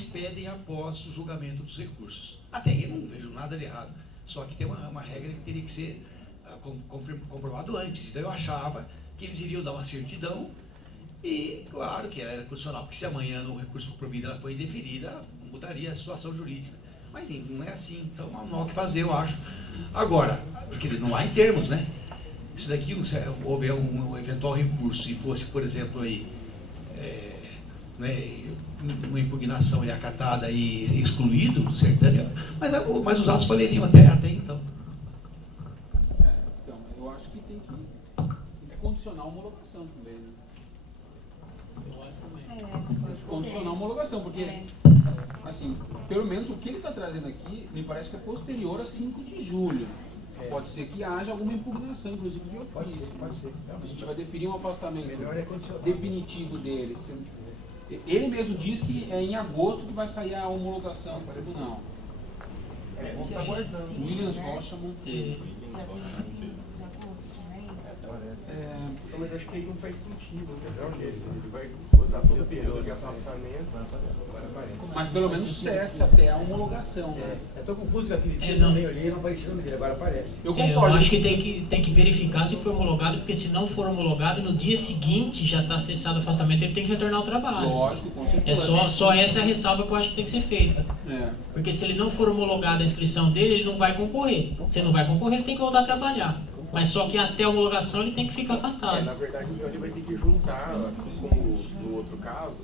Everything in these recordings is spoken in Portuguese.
pedem após o julgamento dos recursos. Até aí não vejo nada de errado. Só que tem uma regra que teria que ser comprovado antes. Então eu achava que eles iriam dar uma certidão e, claro, que ela era condicional, porque se amanhã o recurso for provido ela foi indeferida, mudaria a situação jurídica. Mas não é assim, então não há o que fazer, eu acho. Agora, quer dizer, não há em termos, né? Se daqui houver um eventual recurso e fosse, por exemplo, aí, né, uma impugnação acatada e excluído, certo? Mas os atos valeriam até então. Então, eu acho que tem que condicionar a homologação também, né? Eu acho também. Condicionar a homologação, porque, assim, pelo menos o que ele está trazendo aqui, me parece que é posterior a 5 de julho. Pode ser que haja alguma impugnação, inclusive de ofício. Pode ser. A gente vai definir um afastamento definitivo dele. Ele mesmo diz que é em agosto que vai sair a homologação para o tribunal. Vamos estar aguardando. Williams Rocha Monteiro. Mas acho que aí não faz sentido, entendeu? Ele vai usar todo o período de afastamento. Mas pelo menos cessa até a homologação. Né? Eu estou confuso com aquele dia, não olhei, não apareceu o nome dele, agora aparece. Eu concordo. Eu acho que tem que verificar se foi homologado, porque se não for homologado, no dia seguinte já está cessado o afastamento, ele tem que retornar ao trabalho. Lógico, com certeza. Só essa é a ressalva que eu acho que tem que ser feita. Porque se ele não for homologado a inscrição dele, ele não vai concorrer. Se ele não vai concorrer, ele tem que voltar a trabalhar. Mas só que até a homologação ele tem que ficar afastado. Na verdade, então ele vai ter que juntar, assim como no outro caso,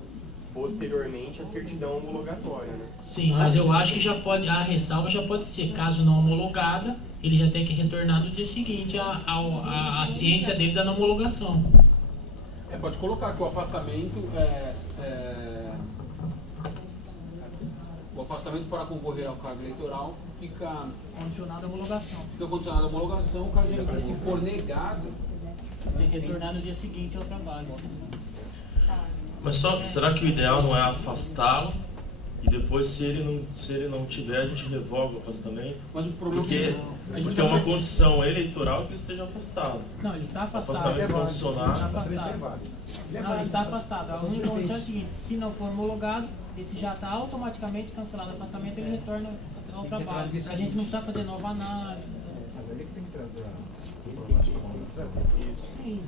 posteriormente a certidão homologatória, né? Sim, mas eu acho que a ressalva já pode ser, caso não homologada, ele já tem que retornar no dia seguinte a ciência dele da não homologação. Pode colocar que o afastamento o afastamento para concorrer ao cargo eleitoral fica Condicionado à homologação. Condicionado à homologação, caso ele que se for negado, tem que retornar no dia seguinte ao trabalho. Mas só que será que o ideal não é afastá-lo e depois, se ele não tiver, a gente revoga o afastamento? Mas o problema porque é uma condição eleitoral que ele esteja afastado. Não, ele está afastado. Afastamento condicionado. Está afastado. Não, ele está afastado. A única condição é a seguinte: se não for homologado, esse já está automaticamente cancelado o afastamento, ele retorna ao trabalho. Para a gente não precisar fazer nova análise. Mas aí que tem que trazer Sim.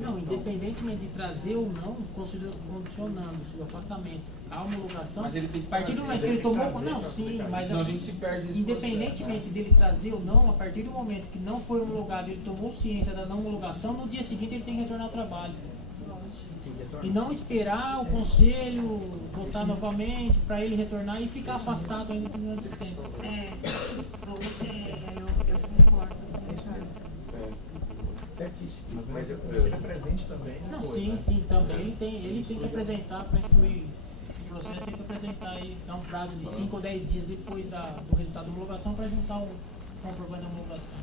Não, independentemente de trazer ou não, condicionando o afastamento, a homologação, mas ele tem que a partir do momento que ele tomou... Não, sim, mas a gente se perde independentemente dele trazer ou não, a partir do momento que não foi homologado, ele tomou ciência da não homologação, no dia seguinte ele tem que retornar ao trabalho. E não esperar o conselho votar novamente para ele retornar e ficar afastado ainda durante esse tempo. Eu concordo. Certíssimo. Mas ele é presente também. Não, sim, também ele tem que apresentar para instruir o processo, tem que apresentar aí, dar um prazo de 5 ou 10 dias depois do resultado da homologação para juntar o comprovante da homologação.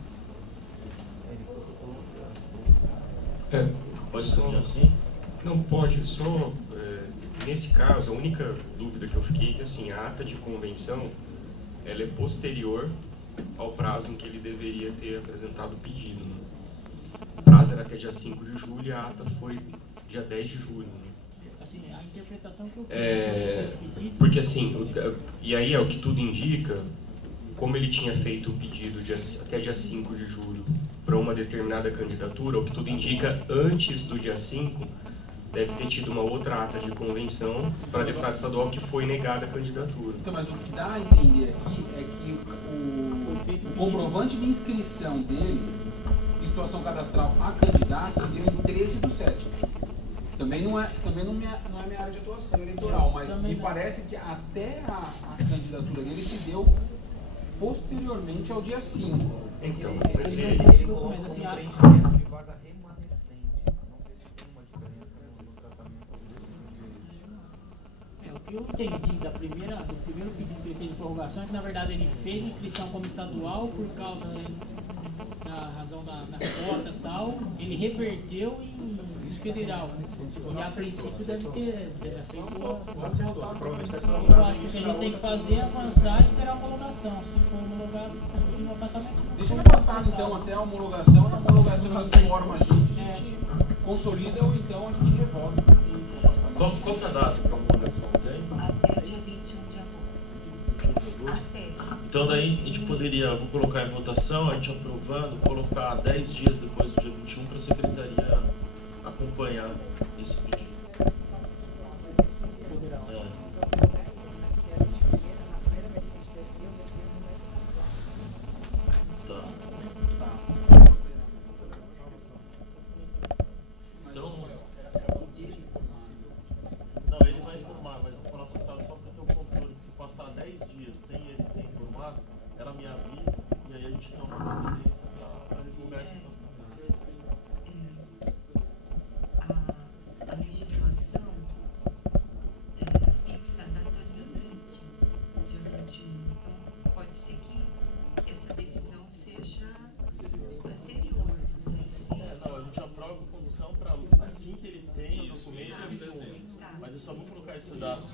Pode ser assim? Não pode, só nesse caso, a única dúvida que eu fiquei é que assim, a ata de convenção ela é posterior ao prazo em que ele deveria ter apresentado o pedido. Né? O prazo era até dia 5 de julho e a ata foi dia 10 de julho. Né? Assim, a interpretação que eu fiz porque assim, e aí é o que tudo indica, como ele tinha feito o pedido até dia 5 de julho para uma determinada candidatura, o que tudo indica, antes do dia 5, deve ter tido uma outra ata de convenção para deputado estadual que foi negada a candidatura. Então, mas o que dá a entender aqui é que o comprovante de inscrição dele, de situação cadastral a candidato, se deu em 13/7. Também não é minha área de atuação eleitoral, mas me parece que até a candidatura dele se deu posteriormente ao dia 5. Então, ele não conseguiu, mas assim, o que eu entendi do primeiro pedido que ele fez de prorrogação é que, na verdade, ele fez a inscrição como estadual por causa da razão da cota e tal, ele reverteu em federal. E a princípio deve ter aceitou. Eu acho que o que a gente tem que fazer é avançar e esperar a homologação. Se for homologado, continua o afastamento. Deixa ele afastado então até a homologação, na homologação informa a gente consolida ou então a gente revoga. Qual que é a data para a homologação? Tem? Então daí a gente poderia, vou colocar em votação, a gente aprovando, colocar 10 dias depois do dia 21 para a secretaria acompanhar esse pedido.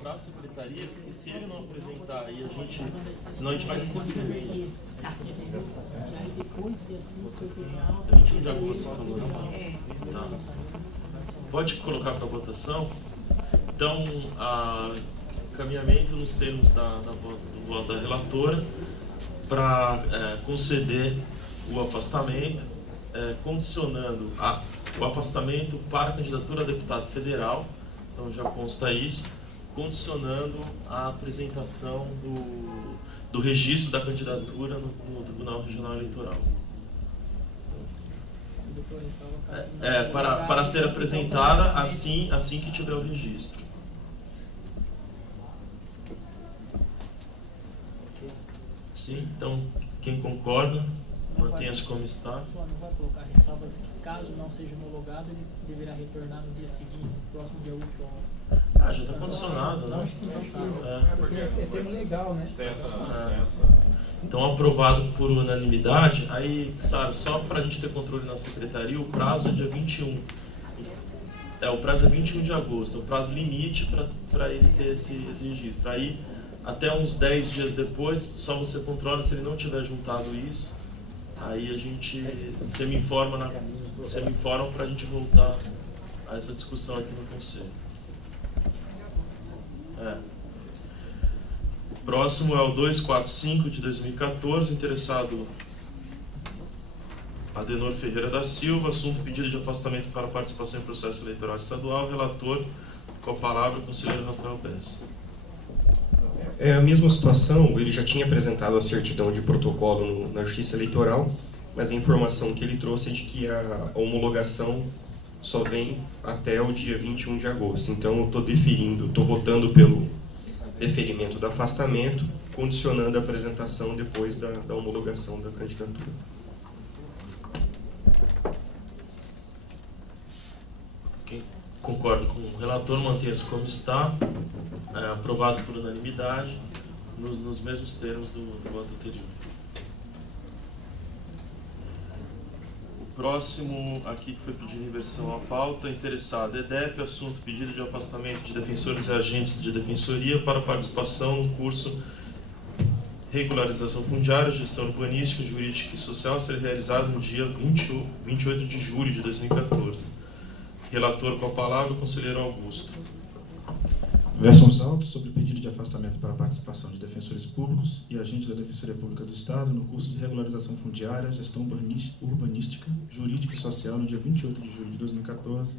Para a secretaria, porque se ele não apresentar aí, senão a gente vai esquecer. É 21 de agosto, por favor. Tá. Pode colocar para votação. Então, encaminhamento nos termos do voto da relatora para conceder o afastamento, condicionando o afastamento para a candidatura a deputado federal. Então já consta isso, condicionando a apresentação do registro da candidatura no Tribunal Regional Eleitoral. Para ser apresentada assim que tiver o registro. Sim, então quem concorda, mantenha-se como está. Não vai colocar ressalvas que, caso não seja homologado, ele deverá retornar no dia seguinte, próximo dia útil. Já está condicionado, né? É termo legal, né? Então, aprovado por unanimidade. Aí, Sara, só para a gente ter controle na secretaria, o prazo é dia 21. O prazo é 21 de agosto, o prazo limite para ele ter esse registro. Aí, até uns 10 dias depois, só você controla se ele não tiver juntado isso. Aí você me informa para a gente voltar a essa discussão aqui no Conselho. O próximo é o 245 de 2014, interessado Adenor Ferreira da Silva, assunto pedido de afastamento para participação em processo eleitoral estadual, relator, com a palavra o conselheiro Rafael Bessa. É a mesma situação, ele já tinha apresentado a certidão de protocolo na Justiça Eleitoral, mas a informação que ele trouxe é de que a homologação só vem até o dia 21 de agosto. Então eu estou votando pelo deferimento do afastamento, condicionando a apresentação depois da homologação da candidatura. Quem concorda com o relator, mantenha-se como está, aprovado por unanimidade, nos mesmos termos do voto anterior. O próximo aqui que foi pedido inversão à pauta, interessado EDEP, assunto pedido de afastamento de defensores e agentes de defensoria para participação no curso Regularização Fundiária, Gestão Urbanística, Jurídica e Social a ser realizado no dia 28 de julho de 2014. Relator com a palavra, o conselheiro Augusto. Versam os autos sobre o pedido de afastamento para a participação de defensores públicos e agentes da Defensoria Pública do Estado no curso de Regularização Fundiária, Gestão Urbanística, Jurídica e Social no dia 28 de julho de 2014,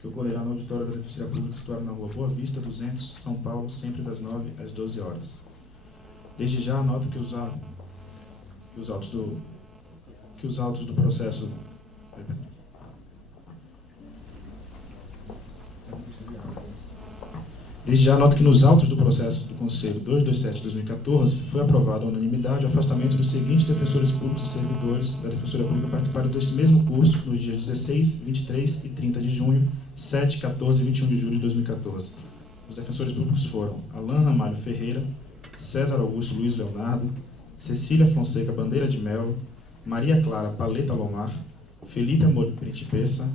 que ocorrerá no auditório da Defensoria Pública situado na Rua Boa Vista, 200, São Paulo, sempre das 9 às 12 horas. Desde já anoto que os autos do processo... Desde já anoto que nos autos do processo do Conselho 227/2014 foi aprovado à unanimidade o afastamento dos seguintes defensores públicos e servidores da Defensoria Pública participaram deste mesmo curso nos dias 16, 23 e 30 de junho, 7, 14 e 21 de julho de 2014. Os defensores públicos foram Alain Ramalho Ferreira, César Augusto Luiz Leonardo, Cecília Fonseca Bandeira de Melo, Maria Clara Paleta Lomar, Felipe Amor Principessa,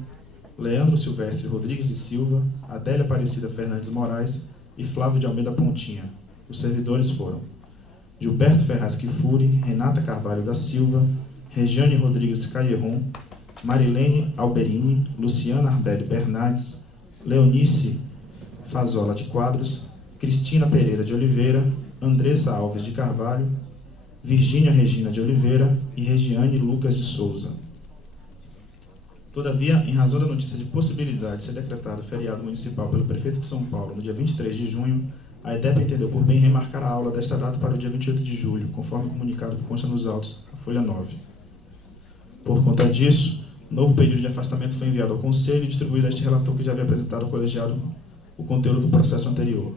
Leandro Silvestre Rodrigues de Silva, Adélia Aparecida Fernandes Moraes e Flávio de Almeida Pontinha. Os servidores foram Gilberto Ferraz Kifuri, Renata Carvalho da Silva, Regiane Rodrigues Caieron, Marilene Alberini, Luciana Arbeli Bernardes, Leonice Fazola de Quadros, Cristina Pereira de Oliveira, Andressa Alves de Carvalho, Virgínia Regina de Oliveira e Regiane Lucas de Souza. Todavia, em razão da notícia de possibilidade de ser decretado feriado municipal pelo prefeito de São Paulo no dia 23 de junho, a EDEP entendeu por bem remarcar a aula desta data para o dia 28 de julho, conforme comunicado que consta nos autos, a folha 9. Por conta disso, novo pedido de afastamento foi enviado ao Conselho e distribuído a este relator que já havia apresentado ao colegiado o conteúdo do processo anterior.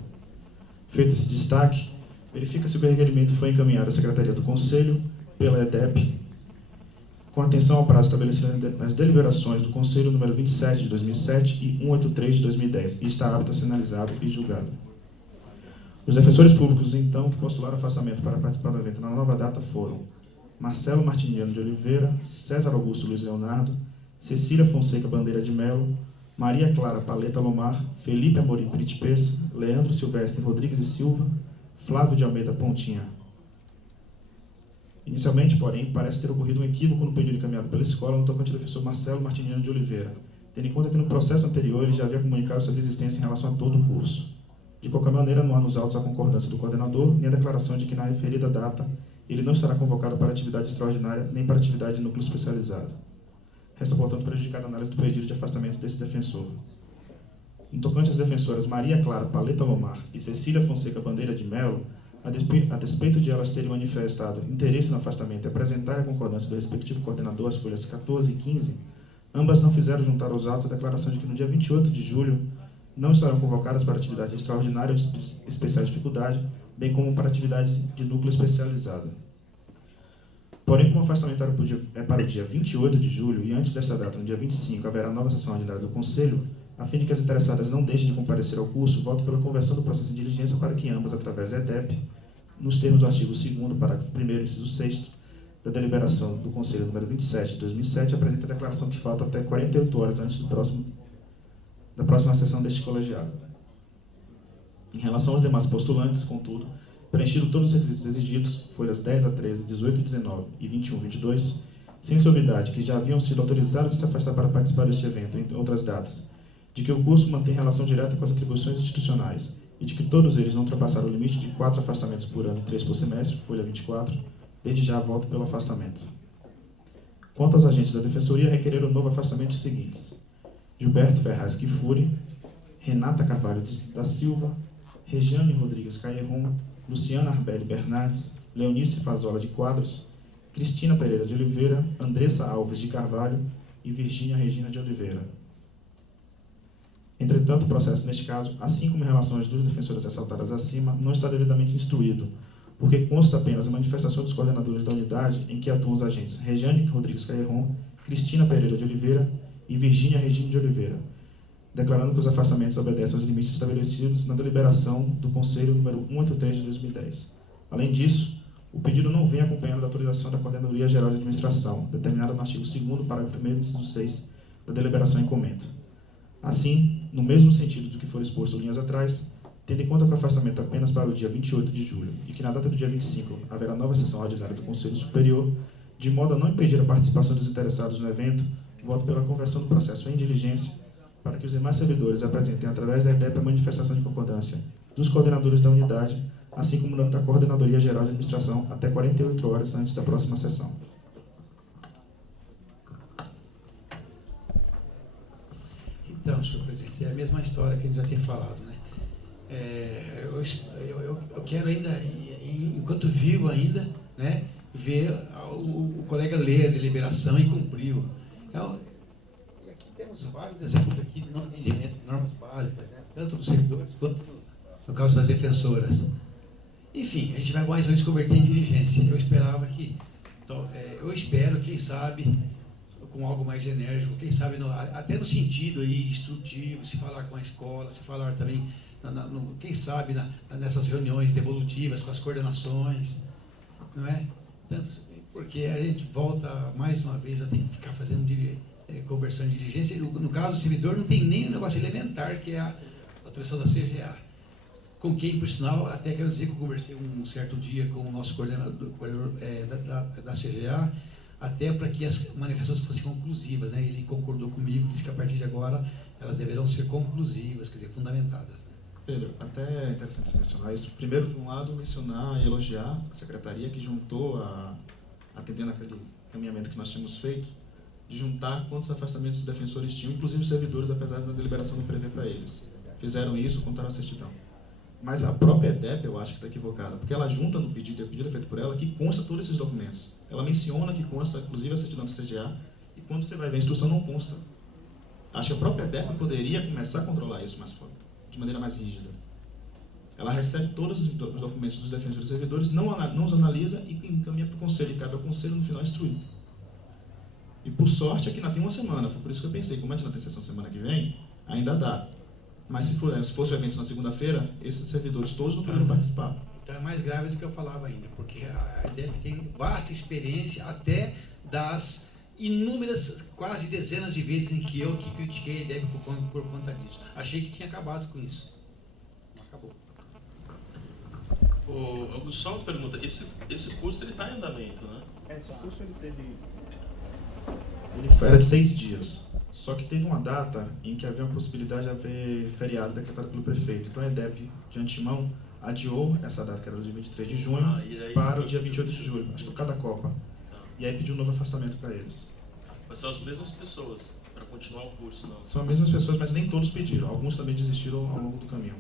Feito esse destaque, verifica-se que o requerimento foi encaminhado à Secretaria do Conselho pela EDEP, com atenção ao prazo estabelecido nas deliberações do Conselho número 27 de 2007 e 183 de 2010, e está apto a ser analisado e julgado. Os defensores públicos, então, que postularam afastamento para participar do evento na nova data foram Marcelo Martiniano de Oliveira, César Augusto Luiz Leonardo, Cecília Fonseca Bandeira de Melo, Maria Clara Paleta Lomar, Felipe Amorim Pritipes, Leandro Silvestre Rodrigues e Silva, Flávio de Almeida Pontinha. Inicialmente, porém, parece ter ocorrido um equívoco no pedido encaminhado pela escola no tocante ao defensor Marcelo Martiniano de Oliveira, tendo em conta que no processo anterior ele já havia comunicado sua desistência em relação a todo o curso. De qualquer maneira, não há nos autos a concordância do coordenador, nem a declaração de que na referida data ele não estará convocado para atividade extraordinária nem para atividade de núcleo especializado. Resta, portanto, prejudicada a análise do pedido de afastamento desse defensor. No tocante às defensoras Maria Clara Paleta Lomar e Cecília Fonseca Bandeira de Melo, a despeito de elas terem manifestado interesse no afastamento e apresentar a concordância do respectivo coordenador, as folhas 14 e 15, ambas não fizeram juntar aos autos a declaração de que no dia 28 de julho não estarão convocadas para atividade extraordinária ou de especial dificuldade, bem como para atividade de núcleo especializado. Porém, como o afastamento é para o dia 28 de julho e antes desta data, no dia 25, haverá nova sessão ordinária do Conselho, a fim de que as interessadas não deixem de comparecer ao curso, voto pela conversão do processo de diligência para que ambas, através da EDEP, nos termos do artigo 2º, parágrafo 1º, inciso 6º, da deliberação do Conselho número 27 de 2007, apresente a declaração que falta até 48 horas antes da próxima sessão deste colegiado. Em relação aos demais postulantes, contudo, preenchido todos os requisitos exigidos, folhas 10 a 13, 18 e 19 e 21 e 22, sem sobriedade que já haviam sido autorizados a se afastar para participar deste evento em outras datas, de que o curso mantém relação direta com as atribuições institucionais e de que todos eles não ultrapassaram o limite de 4 afastamentos por ano e 3 por semestre, folha 24, desde já voto pelo afastamento. Quanto aos agentes da Defensoria, requereram novo afastamento os seguintes: Gilberto Ferraz Kifuri, Renata Carvalho da Silva, Regiane Rodrigues Caerron, Luciana Arbeli Bernardes, Leonice Fazola de Quadros, Cristina Pereira de Oliveira, Andressa Alves de Carvalho e Virgínia Regina de Oliveira. Entretanto, o processo, neste caso, assim como em relação às duas defensoras ressaltadas acima, não está devidamente instruído, porque consta apenas a manifestação dos coordenadores da unidade em que atuam os agentes Regiane Rodrigues Caerron, Cristina Pereira de Oliveira e Virgínia Regina de Oliveira, declarando que os afastamentos obedecem aos limites estabelecidos na deliberação do Conselho número 183 de 2010. Além disso, o pedido não vem acompanhado da autorização da Coordenadoria Geral de Administração, determinada no artigo 2º, parágrafo 1º, inciso 6 da deliberação em comento. Assim, no mesmo sentido do que for exposto linhas atrás, tendo em conta que o afastamento é apenas para o dia 28 de julho e que na data do dia 25 haverá nova sessão ordinária do Conselho Superior, de modo a não impedir a participação dos interessados no evento, voto pela conversão do processo em diligência para que os demais servidores apresentem através da EDEP a manifestação de concordância dos coordenadores da unidade, assim como da Coordenadoria Geral de Administração, até 48 horas antes da próxima sessão. Então, senhor presidente, é a mesma história que a gente já tem falado, né? Eu quero ainda, enquanto vivo ainda, né, ver o colega ler a deliberação e cumpriu. Então, e aqui temos vários exemplos aqui de não atendimento de normas básicas, né, tanto dos servidores quanto no caso das defensoras. Enfim, a gente vai mais ou menos converter em diligência. Eu esperava que, então, eu espero, quem sabe, com algo mais enérgico, quem sabe até no sentido aí instrutivo, se falar com a escola, se falar também, quem sabe nessas reuniões devolutivas com as coordenações, não é? Tanto, porque a gente volta mais uma vez a ter que ficar fazendo conversão de diligência. No caso, o servidor não tem nem um negócio elementar, que é a autorização da CGA. Com quem, por sinal, até quero dizer que eu conversei um certo dia com o nosso coordenador da CGA, até para que as manifestações fossem conclusivas, né? Ele concordou comigo, disse que a partir de agora elas deverão ser conclusivas, quer dizer, fundamentadas, né? Pedro, até é interessante você mencionar isso. Primeiro, de um lado, mencionar e elogiar a secretaria que juntou, atendendo aquele caminhamento que nós tínhamos feito, de juntar quantos afastamentos os defensores tinham, inclusive os servidores, apesar da deliberação não prever para eles. Fizeram isso, contaram a certidão. Mas a própria EDEP, eu acho que está equivocada, porque ela junta no pedido, e o pedido é feito por ela, que consta todos esses documentos. Ela menciona que consta, inclusive, a certidão do CGA, e quando você vai ver a instrução, não consta. Acho que a própria EDEP poderia começar a controlar isso mais forte, de maneira mais rígida. Ela recebe todos os documentos dos defensores e servidores, não os analisa e encaminha para o conselho, e cabe ao conselho, no final, instruir. E, por sorte, aqui ainda tem uma semana, foi por isso que eu pensei, como a gente não tem sessão semana que vem, ainda dá. Mas se fosse o evento na segunda-feira, esses servidores todos não poderiam participar. Então é mais grave do que eu falava ainda, porque a IDEP tem vasta experiência até das inúmeras, quase dezenas de vezes em que eu critiquei a IDEP por conta disso. Achei que tinha acabado com isso. Não acabou. Augusto, só uma pergunta. Esse curso está em andamento, né? Esse curso ele teve... Ele era de 6 dias. Só que teve uma data em que havia uma possibilidade de haver feriado decretado pelo prefeito. Então a EDEP, de antemão, adiou essa data, que era o dia 23 de junho, para o dia 28 de julho, acho que por causa da Copa. E aí pediu um novo afastamento para eles. Mas são as mesmas pessoas, para continuar o curso, não? São as mesmas pessoas, mas nem todos pediram. Alguns também desistiram ao longo do caminho.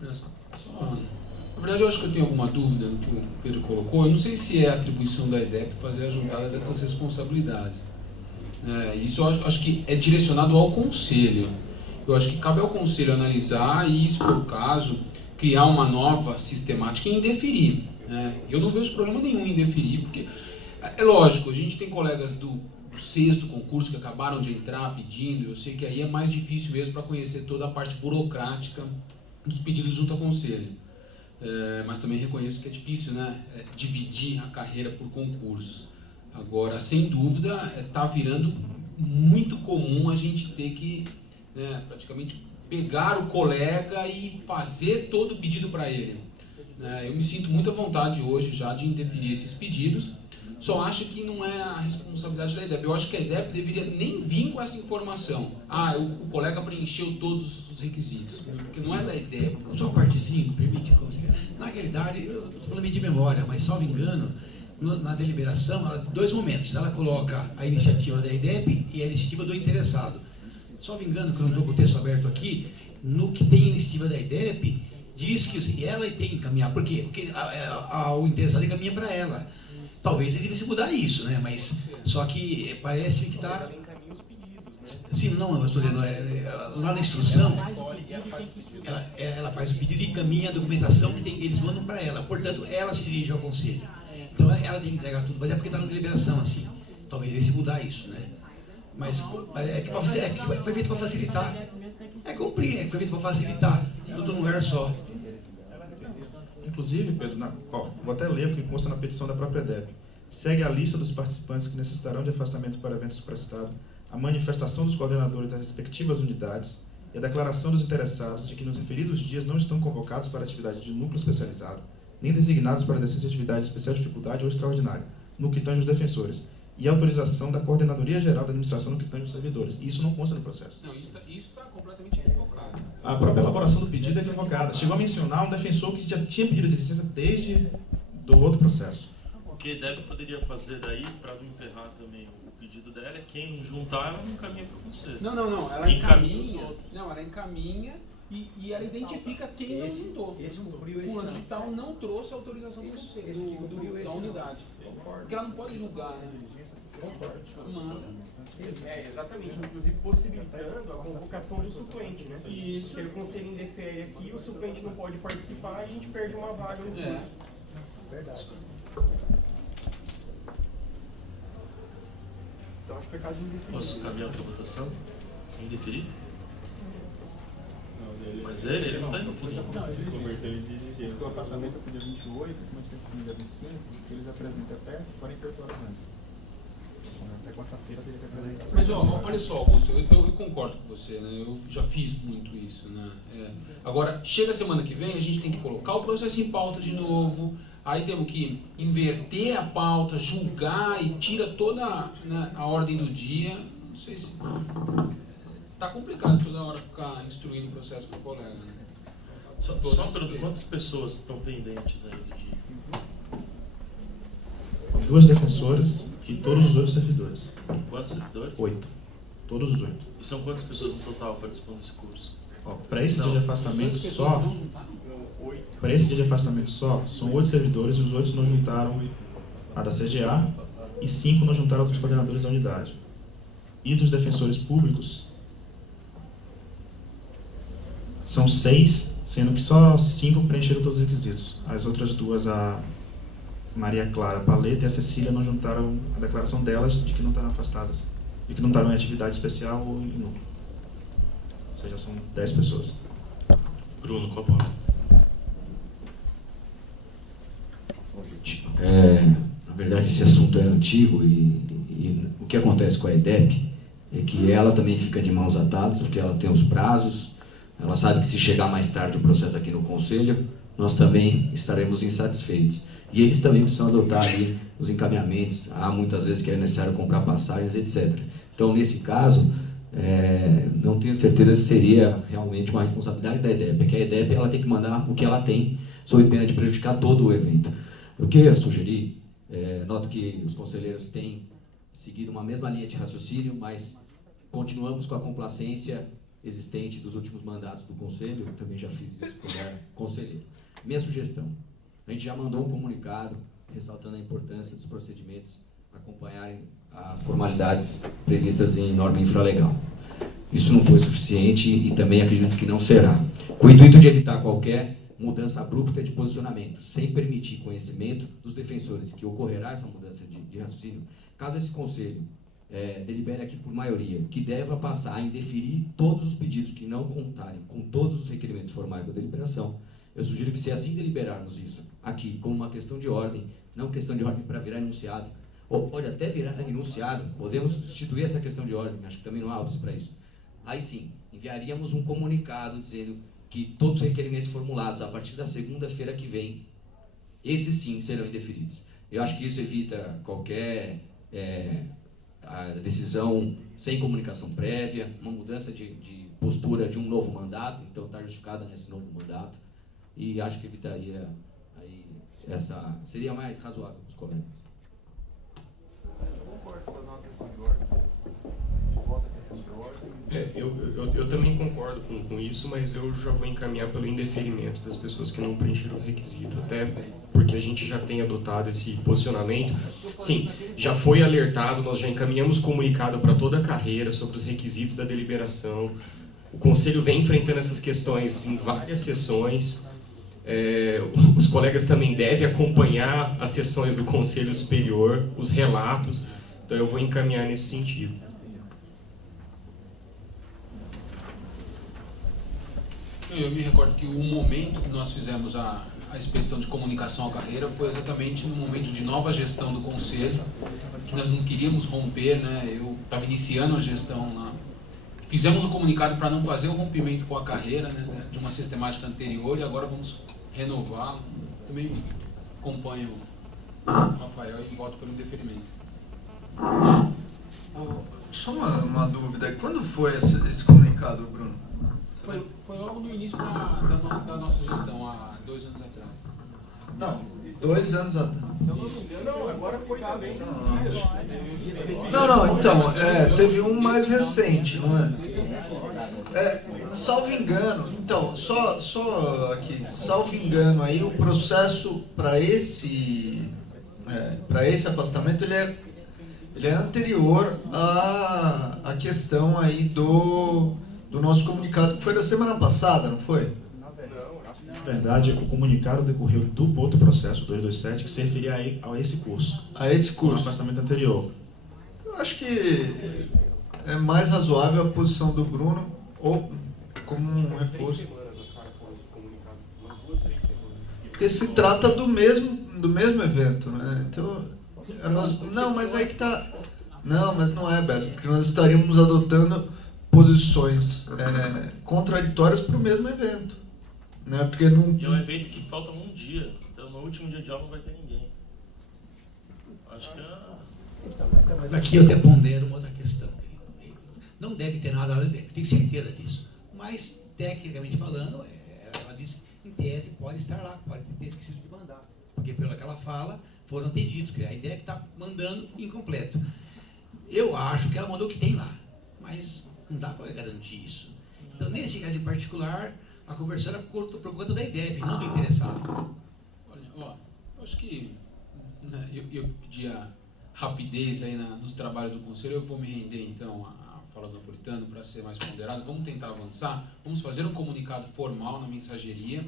Na verdade, eu acho que eu tenho alguma dúvida no que o Pedro colocou. Eu não sei se é atribuição da EDEP fazer a juntada dessas responsabilidades. Isso eu acho que é direcionado ao Conselho. Eu acho que cabe ao Conselho analisar e, se for o caso, criar uma nova sistemática e indeferir. Eu não vejo problema nenhum em indeferir, porque é lógico, a gente tem colegas do 6º concurso que acabaram de entrar pedindo, eu sei que aí é mais difícil mesmo para conhecer toda a parte burocrática dos pedidos junto ao Conselho. Mas também reconheço que é difícil, dividir a carreira por concursos. Agora, sem dúvida, está virando muito comum a gente ter que praticamente pegar o colega e fazer todo o pedido para ele. Eu me sinto muito à vontade hoje já de indeferir esses pedidos, só acho que não é a responsabilidade da EDEP. Eu acho que a EDEP deveria nem vir com essa informação. O colega preencheu todos os requisitos, porque não é da EDEP. Só uma partezinha, permite. Na realidade, eu estou falando de memória, mas salvo engano, na deliberação, ela, 2 momentos. Ela coloca a iniciativa da EDEP e a iniciativa do interessado. Salvo engano, que eu não estou com o texto aberto aqui, no que tem a iniciativa da EDEP, diz que ela tem que encaminhar. Por quê? Porque o interessado encaminha para ela. Talvez ele devesse mudar isso, mas só que parece que está... Sim, não, eu estou dizendo, lá na instrução, ela faz o pedido e encaminha a documentação que eles mandam para ela. Portanto, ela se dirige ao conselho. Então, ela tem que entregar tudo, mas é porque está na deliberação, assim. Talvez devesse mudar isso, Mas foi feito para facilitar. Cumprir, foi feito para facilitar. Tudo num lugar só. Inclusive, Pedro, vou até ler o que consta na petição da própria EDEP. Segue a lista dos participantes que necessitarão de afastamento para eventos supracitados, a manifestação dos coordenadores das respectivas unidades e a declaração dos interessados de que nos referidos dias não estão convocados para atividade de núcleo especializado, nem designados para exercício de atividade de especial dificuldade ou extraordinária, no que tange os defensores, e a autorização da Coordenadoria Geral da Administração no que tange os servidores. E isso não consta no processo. Não, isso está completamente equivocado. A própria elaboração do pedido é equivocada. Chegou a mencionar um defensor que já tinha pedido licença desde do outro processo. O que a EDEP poderia fazer daí, para não emperrar também o pedido dela, é quem não juntar, ela não encaminha para o conselho. Não, ela encaminha. Ela encaminha e ela identifica quem não juntou. Esse cumpriu esse fulano de tal não trouxe a autorização da unidade. Porque ela não pode julgar, Concordo. Exatamente, inclusive possibilitando a convocação do suplente, Isso. Porque o conselho indefere aqui, o suplente não pode participar e a gente perde uma vaga no curso. Verdade. Então acho que é caso de indeferir. Posso caminhar para a votação? Indeferir? Mas ele não está indo fundo. O afastamento para o dia 28, como eu esqueci, no dia 25, que eles apresentam até 48 horas antes. Até quarta-feira teria que apresentar. Mas olha só, Augusto, eu concordo com você, eu já fiz muito isso, Agora, chega a semana que vem, a gente tem que colocar o processo em pauta de novo, aí temos que inverter a pauta, julgar e tira toda a ordem do dia. Não sei se... tá complicado toda hora ficar instruindo o processo pro colega, né? Só pergunta, quantas pessoas estão pendentes aí? 2 defensoras e todos os 8 servidores. Quantos servidores? 8. Todos os 8. E são quantas pessoas no total participando desse curso? Para esse dia de afastamento só, são 8 servidores e os 8 não juntaram a da CGA e 5 não juntaram dos coordenadores da unidade. E dos defensores públicos, são 6, sendo que só 5 preencheram todos os requisitos. As outras 2, a Maria Clara Paleta e a Cecília, não juntaram a declaração delas de que não estavam afastadas, de que não estavam em atividade especial ou em núcleo. Ou seja, são 10 pessoas. Bruno, qual a palavra? Bom, gente, na verdade esse assunto é antigo e o que acontece com a EDEP é que ela também fica de mãos atadas, porque ela tem os prazos, ela sabe que se chegar mais tarde o processo aqui no Conselho, nós também estaremos insatisfeitos. E eles também precisam adotar ali os encaminhamentos, há muitas vezes que é necessário comprar passagens, etc. Então, nesse caso, não tenho certeza se seria realmente uma responsabilidade da EDEP, porque a EDEP ela tem que mandar o que ela tem, sob pena de prejudicar todo o evento. O que eu ia sugerir, noto que os conselheiros têm seguido uma mesma linha de raciocínio, mas continuamos com a complacência existente dos últimos mandatos do Conselho, eu também já fiz isso quando era conselheiro. Minha sugestão, a gente já mandou um comunicado ressaltando a importância dos procedimentos acompanharem as formalidades previstas em norma infralegal. Isso não foi suficiente e também acredito que não será. Com o intuito de evitar qualquer mudança abrupta de posicionamento, sem permitir conhecimento dos defensores que ocorrerá essa mudança de raciocínio, caso esse Conselho delibere aqui por maioria, que deva passar a indeferir todos os pedidos que não contarem com todos os requerimentos formais da deliberação, eu sugiro que, se assim deliberarmos isso aqui como uma questão de ordem, não questão de ordem para virar enunciado, ou pode até virar enunciado, podemos substituir essa questão de ordem, acho que também não há autos para isso. Aí sim, enviaríamos um comunicado dizendo que todos os requerimentos formulados a partir da segunda-feira que vem, esses sim serão indeferidos. Eu acho que isso evita qualquer a decisão sem comunicação prévia, uma mudança de postura de um novo mandato, então está justificada nesse novo mandato, e acho que evitaria aí seria mais razoável para os colegas. Eu concordo com fazer uma questão de ordem. A gente volta a questão de ordem. Eu também concordo com isso, mas eu já vou encaminhar pelo indeferimento das pessoas que não preencheram o requisito, até porque a gente já tem adotado esse posicionamento. Sim, já foi alertado, nós já encaminhamos comunicado para toda a carreira sobre os requisitos da deliberação. O Conselho vem enfrentando essas questões em várias sessões. Os colegas também devem acompanhar as sessões do Conselho Superior, os relatos, então eu vou encaminhar nesse sentido. Eu me recordo que o momento que nós fizemos a expedição de comunicação à carreira foi exatamente no momento de nova gestão do Conselho, que nós não queríamos romper, né? Eu estava iniciando a gestão lá. Fizemos um comunicado para não fazer o rompimento com a carreira, né, de uma sistemática anterior, e agora vamos renová-lo. Também acompanho o Rafael e voto pelo indeferimento. Só uma dúvida, quando foi esse comunicado, Bruno? Foi logo no início da nossa gestão, há 2 anos atrás. Não, 2 anos atrás. Se eu não me engano, não, agora foi também esses dias. Não, então, teve um mais recente, não é? Salvo engano, então, só aqui, salvo engano, aí o processo para esse afastamento, ele é anterior à questão aí do nosso comunicado, que foi da semana passada, não foi? Na verdade, o comunicado decorreu do outro processo, 227, que se referia a esse curso. A esse curso. No afastamento anterior. Eu acho que é mais razoável a posição do Bruno, ou como um reforço. Porque se trata do mesmo evento, né? Então, não, mas aí que tá... Não, mas não é, Bessa, porque nós estaríamos adotando posições contraditórias para o mesmo evento. Né? Porque não... E é um evento que falta um dia, então no último dia de aula não vai ter ninguém. Acho que Mas aqui eu até pondero uma outra questão. não deve ter nada lá dentro, tenho certeza disso. Mas, tecnicamente falando, ela diz que, em tese, pode estar lá, pode ter esquecido de mandar. Porque, pelo que ela fala, foram atendidos, que a ideia é que está mandando incompleto. Eu acho que ela mandou o que tem lá, mas não dá para garantir isso. Então, nesse caso em particular, a conversão era por conta da IDEB, não do interessado. Olha, ó, eu acho que né, eu pedi a rapidez aí nos trabalhos do Conselho, eu vou me render então à fala do Napolitano para ser mais ponderado. Vamos tentar avançar, vamos fazer um comunicado formal na mensageria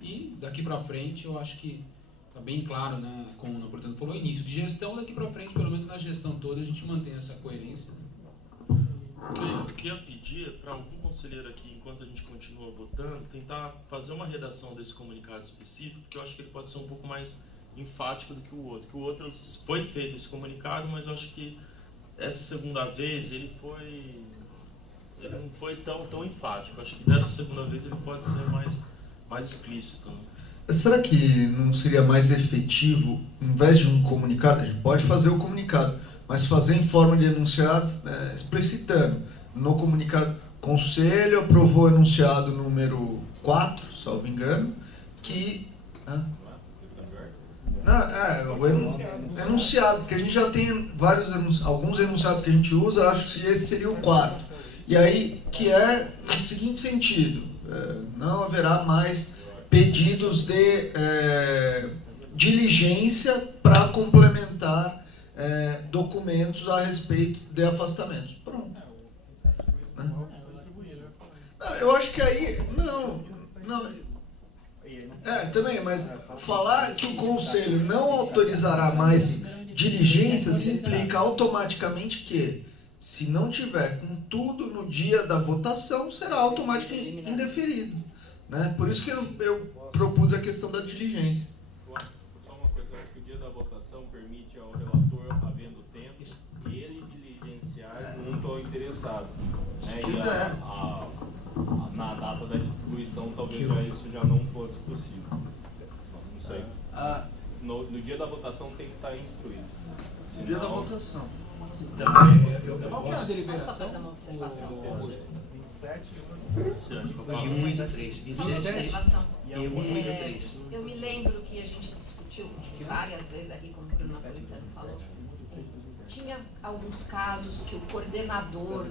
e daqui para frente eu acho que está bem claro, né, como o Napolitano falou, início de gestão, daqui para frente, pelo menos na gestão toda, a gente mantém essa coerência. Eu queria pedir para algum conselheiro aqui, enquanto a gente continua votando, tentar fazer uma redação desse comunicado específico, porque eu acho que ele pode ser um pouco mais enfático do que o outro. Que o outro foi feito esse comunicado, mas eu acho que essa segunda vez ele não foi tão enfático. Eu acho que dessa segunda vez ele pode ser mais explícito. Né? Será que não seria mais efetivo, em vez de um comunicado, a gente pode fazer o comunicado, mas fazer em forma de enunciado, explicitando no comunicado: Conselho aprovou o enunciado número 4, salvo engano, que... enunciado, porque a gente já tem alguns enunciados que a gente usa, acho que esse seria o 4. E aí, que é no seguinte sentido: não haverá mais pedidos de diligência para complementar documentos a respeito de afastamentos. Pronto. Eu acho que aí... Não. Também, mas falar que o Conselho não autorizará mais diligências implica automaticamente que, se não tiver com tudo no dia da votação, será automaticamente indeferido. Né? Por isso que eu propus a questão da diligência. Só uma coisa, eu acho que o dia da votação permite ao relator, havendo tempo, ele diligenciar junto ao interessado. Né? E na data da distribuição, talvez isso já não fosse possível. Isso aí. No dia da votação tem que estar instruído. No dia da votação. Qual que é a deliberação? Só fazer uma observação. 27 e 1 e 3. 27 e 1 e 3. Eu me lembro que a gente discutiu várias vezes aqui, como o Bruno Napolitano falou. Tinha alguns casos que o coordenador,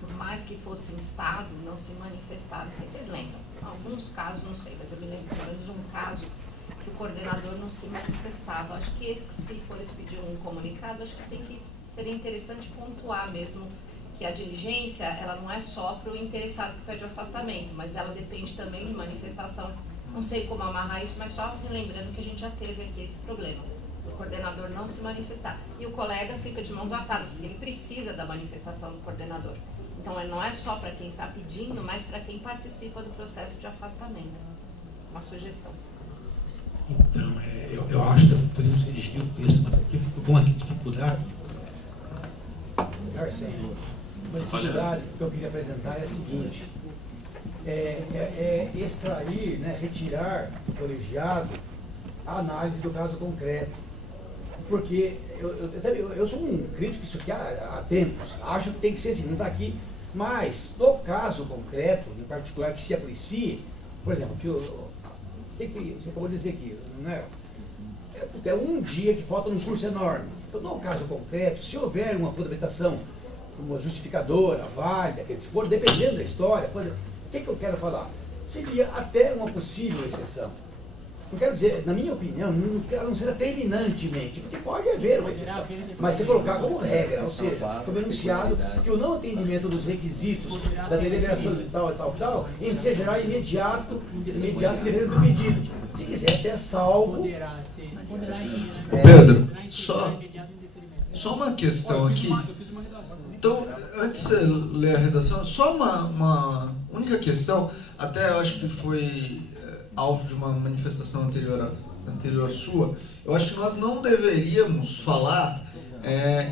por mais que fosse instado, não se manifestava. Não sei se vocês lembram. Alguns casos, não sei, mas eu me lembro pelo menos de um caso que o coordenador não se manifestava. Acho que se for pedir um comunicado, acho que seria interessante pontuar mesmo que a diligência, ela não é só para o interessado que pede o afastamento, mas ela depende também de manifestação. Não sei como amarrar isso, mas só me lembrando que a gente já teve aqui esse problema, do coordenador não se manifestar. E o colega fica de mãos atadas, porque ele precisa da manifestação do coordenador. Então, não é só para quem está pedindo, mas para quem participa do processo de afastamento. Uma sugestão. Então, eu acho que podemos redigir o texto, mas aqui ficou com uma dificuldade. Arsenio, uma dificuldade que eu queria apresentar é a seguinte: extrair, né, retirar do colegiado a análise do caso concreto. Porque eu sou um crítico disso aqui há tempos, acho que tem que ser assim, não está aqui, mas no caso concreto, em particular, que se aprecie, por exemplo, que você acabou de dizer aqui, não é? É um dia que falta num curso enorme. Então, no caso concreto, se houver uma fundamentação, uma justificadora, válida, se for dependendo da história, o que eu quero falar? Seria até uma possível exceção. Não quero dizer, na minha opinião, não será terminantemente, porque pode haver uma exceção, mas se colocar como regra, ou seja, como enunciado, que o não atendimento dos requisitos da deliberação de tal, ensejará imediato dever do pedido. Se quiser, até salvo. Pedro, só uma questão aqui. Então, antes de você ler a redação, só uma única questão, até eu acho que foi alvo de uma manifestação anterior sua. Eu acho que nós não deveríamos falar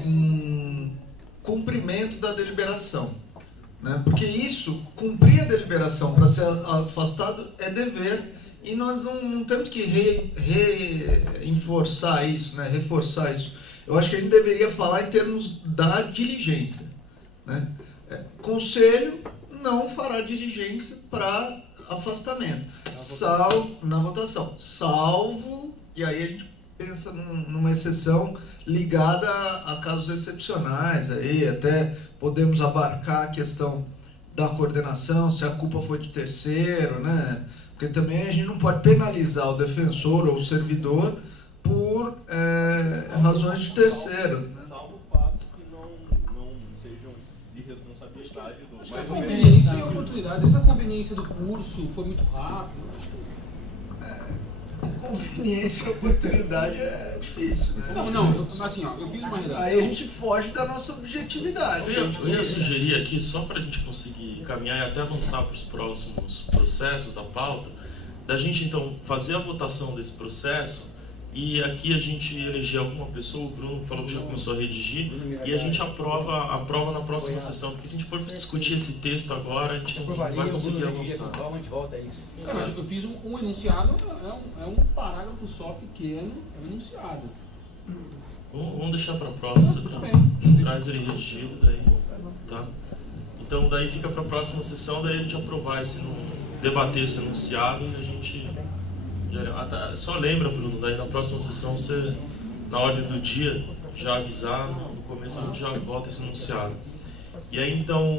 em cumprimento da deliberação, né? Porque isso, cumprir a deliberação para ser afastado é dever, e nós não temos que reforçar isso, né? Eu acho que a gente deveria falar em termos da diligência, né? Conselho não fará diligência para afastamento, na votação, salvo, e aí a gente pensa numa exceção ligada a casos excepcionais, aí até podemos abarcar a questão da coordenação, se a culpa foi de terceiro, né? Porque também a gente não pode penalizar o defensor ou o servidor por razões de terceiro. Salvo fatos que não sejam de responsabilidade do... Acho que a conveniência e a oportunidade, às vezes a conveniência do curso foi muito rápido. Conveniência e oportunidade é difícil, né? Assim, ó, eu fiz uma redação. Aí a gente foge da nossa objetividade. Eu ia sugerir aqui, só para a gente conseguir caminhar e até avançar para os próximos processos da pauta, da gente então fazer a votação desse processo e aqui a gente eleger alguma pessoa, o Bruno falou que já começou a redigir, e a gente aprova na próxima sessão, porque se a gente for discutir esse texto agora, a gente não vai conseguir avançar. Eu fiz um enunciado, é um parágrafo só pequeno, é um enunciado. Vamos deixar para a próxima, traz ele redigido, daí, tá? Então daí fica para a próxima sessão, daí a gente aprovar debater esse enunciado e a gente... Só lembra, Bruno, daí na próxima sessão você, na ordem do dia, já avisar, no começo a gente já vota esse enunciado. E aí então,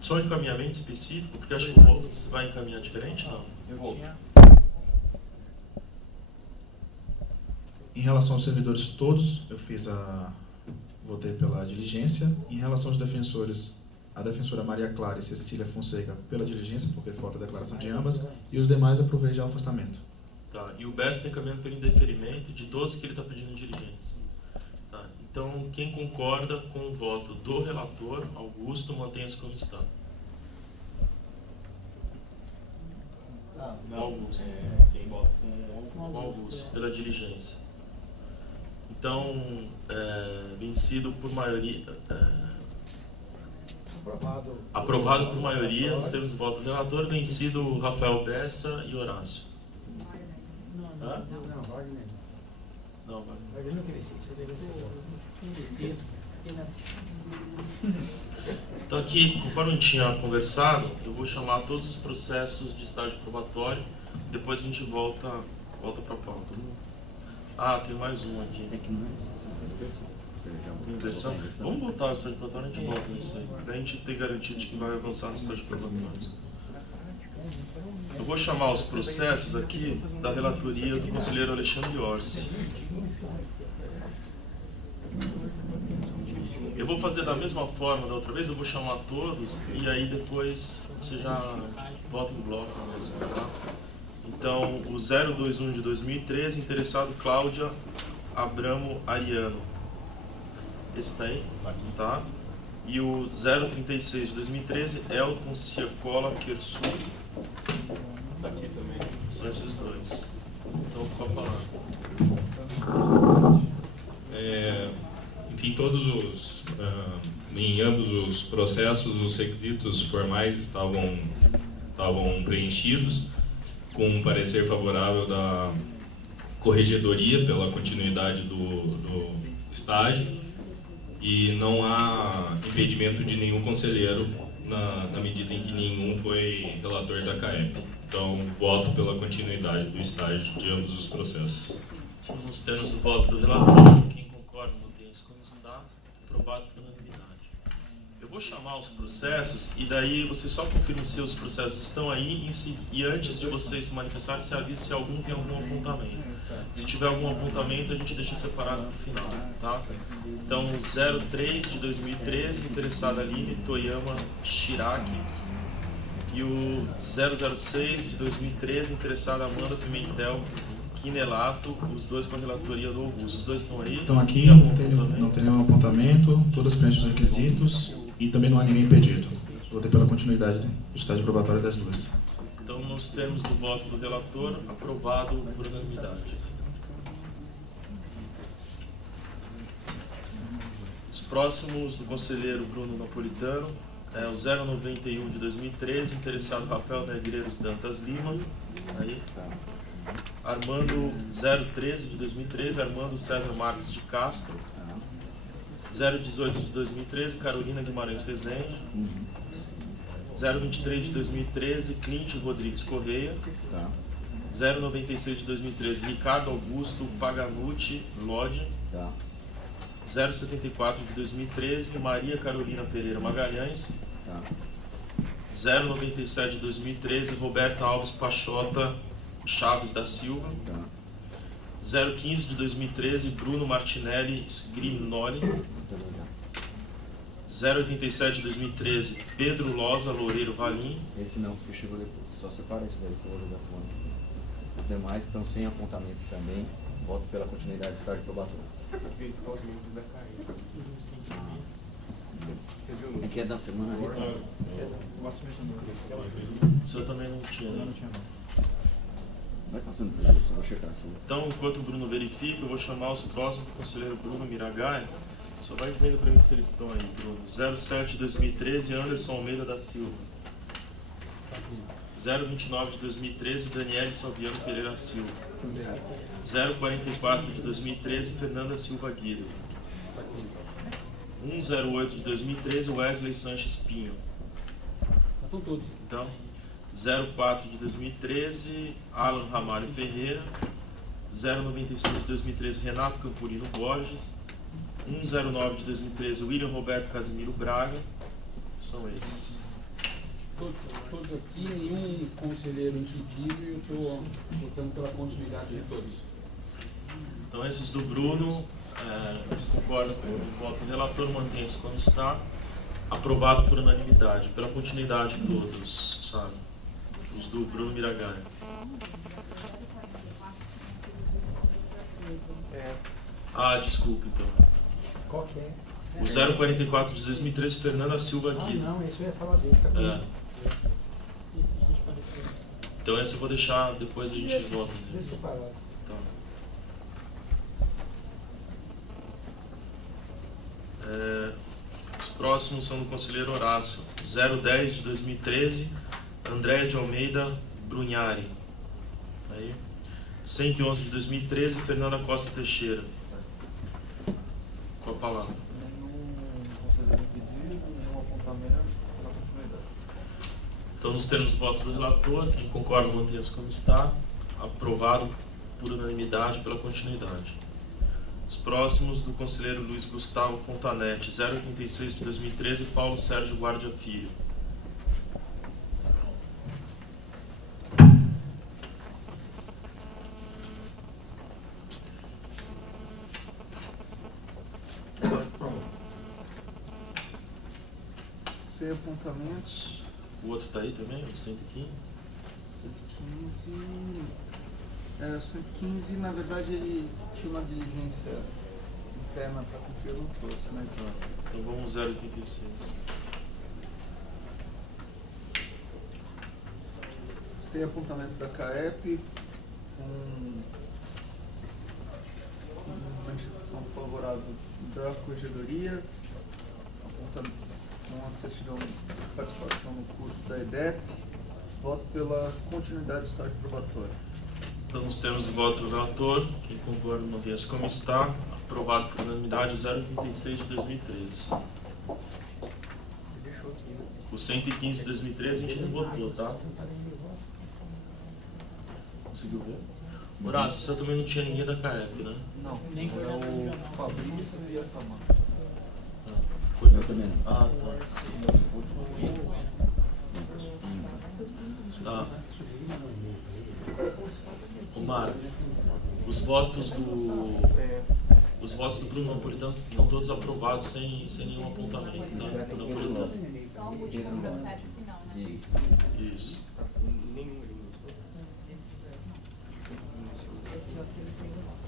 só encaminhamento específico, porque acho que você vai encaminhar diferente, não? Eu vou. Em relação aos servidores todos, votei pela diligência. Em relação aos defensores, a defensora Maria Clara e Cecília Fonseca pela diligência, porque falta a declaração de ambas, e os demais aprovei já o afastamento. Tá, e o BES está encaminhando pelo indeferimento de todos que ele está pedindo diligência. Tá, então, quem concorda com o voto do relator, Augusto, mantenha-se como está. Não, Augusto. Quem vota com o Augusto, pela diligência. Então, vencido por maioria... Aprovado por maioria, nós temos o voto do relator, vencido Rafael Bessa e Horácio. Não, então aqui, conforme a gente tinha conversado, eu vou chamar todos os processos de estágio probatório, depois a gente volta para a pauta. Tem mais um aqui. Inversão. Vamos voltar ao estágio probatório, a gente volta nisso aí, para a gente ter garantia de que vai avançar no estágio probatório. Eu vou chamar os processos aqui da relatoria do conselheiro Alexandre Orsi. Eu vou fazer da mesma forma da outra vez, eu vou chamar todos e aí depois você já volta em bloco mesmo, tá? Então, o 021 de 2013, interessado Cláudia Abramo Ariano. Esse tá aí? Tá. E o 036 de 2013, Elton Ciacola Kersu. Tá aqui também. São esses dois. Então, pode falar. Enfim, em ambos os processos, os requisitos formais estavam preenchidos, com um parecer favorável da corregedoria pela continuidade do estágio, e não há impedimento de nenhum conselheiro na medida em que nenhum foi relator da CAEP. Então, voto pela continuidade do estágio de ambos os processos. Nos termos do voto do relator, quem concorda mantém-se como está, aprovado por unanimidade. Eu vou chamar os processos e daí você só confirma se os processos estão aí e antes de vocês se manifestarem, se avisa se algum tem algum apontamento. Se tiver algum apontamento, a gente deixa separado no final, tá? Então, 03 de 2013, interessada Aline Toyama Shiraki. E o 006 de 2013, interessada Amanda Pimentel Quinelato, os dois com a relatoria do Augusto. Os dois estão aí? Estão aqui, não tem nenhum apontamento, todas preenchem os requisitos e também não há ninguém impedido. Votei pela continuidade do estágio probatório das duas. Então, nos termos do voto do relator, aprovado por unanimidade. Os próximos do conselheiro Bruno Napolitano, é o 091 de 2013, interessado Rafael Negreiros Dantas Lima. Aí. Armando 013 de 2013, Armando César Marques de Castro. 018 de 2013, Carolina Guimarães Rezende. 023 de 2013, Clint Rodrigues Correia. 096 de 2013, Ricardo Augusto Paganucci Lodge. 074 de 2013, Maria Carolina Pereira Magalhães. 097 de 2013, Roberta Alves Pachota Chaves da Silva. 015 de 2013, Bruno Martinelli Sgrinoli. 087 de 2013, Pedro Loza Loureiro Valim. Esse não, porque chegou depois. Só separa esse daí que eu vou jogar fora. Os demais estão sem apontamentos também. Voto pela continuidade do estágio probatório. É que é da semana, né? O senhor também não tinha, né? Vai passando por aí, só vou checar aqui. Então, enquanto o Bruno verifica, eu vou chamar os próximos do conselheiro Bruno Miragaia. Só vai dizendo para mim se eles estão aí, Bruno. 07 de 2013, Anderson Almeida da Silva. 029 de 2013, Daniele Salviano Pereira Silva. 044 de 2013, Fernanda Silva Guido. 108 de 2013, Wesley Sanches Pinho. Estão todos. Então, 04 de 2013, Alan Ramalho Ferreira. 095 de 2013, Renato Campolino Borges. 109 de 2013, William Roberto Casimiro Braga. São esses. Todos aqui, nenhum conselheiro intuitivo, e eu estou votando pela continuidade de todos. Então, esses do Bruno, concordo com o voto do relator, mantém-se como está. Aprovado por unanimidade, pela continuidade de todos, sabe? Os do Bruno Miragaia. Desculpa, então. Qual que é? O 044 de 2013, Fernanda Silva Guido. Não, isso eu ia falar dele também. Então esse eu vou deixar, depois a gente volta. Deixa separado. Então. Os próximos são do conselheiro Horácio. 010 de 2013, Andréia de Almeida Brunhari. Aí. 111 de 2013, Fernanda Costa Teixeira. Com a palavra. Então, nos termos do voto do relator, quem concorda mantém-se como está. Aprovado por unanimidade pela continuidade. Os próximos do conselheiro Luiz Gustavo Fontanete, 086 de 2013, Paulo Sérgio Guardia Filho. Sem apontamentos. O outro está aí também, o 115? 115. O 115, na verdade, ele tinha uma diligência interna para cumprir, eu não trouxe, mas Então vamos 086. Sem apontamentos da CAEP, com manifestação favorável da Corregedoria, com a certidão de participação no curso da EDEP, voto pela continuidade do estágio probatório. Então, nos termos do voto do relator, quem concorda mantém-se como está. Aprovado por unanimidade, 036 de 2013. O 115 de 2013 a gente não votou, tá? Conseguiu ver? Horácio, você também não tinha ninguém da CAEP, né? Não, Nem o Fabrício e a Samanta. Eu também não. Ah, tá. Mara, os votos do Bruno Napolitano estão todos aprovados sem nenhum apontamento, tá? Só o último processo que não, né? Isso. Nenhum ele não gostou. Esse outro ele fez o voto.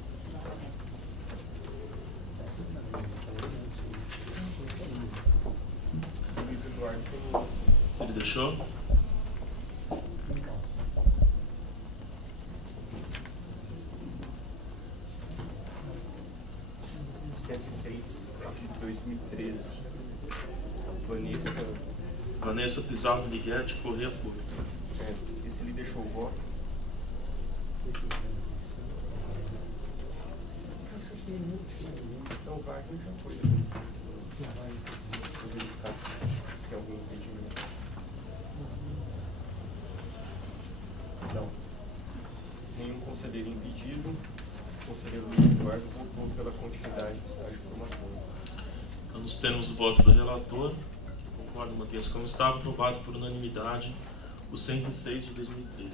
Luiz Eduardo tem. Ele deixou? 106 de 2013. Vanessa Pizarro Miguel de Correia Porto. Esse ele deixou o voto. Então o Wagner já foi. Vou verificar se tem algum impedimento. Não. Nenhum conselheiro impedido. O conselheiro Luiz Eduardo votou pela continuidade do estágio probatório. Então, nos termos do voto do relator, concordo, manter-se como está, aprovado por unanimidade o 106 de 2013.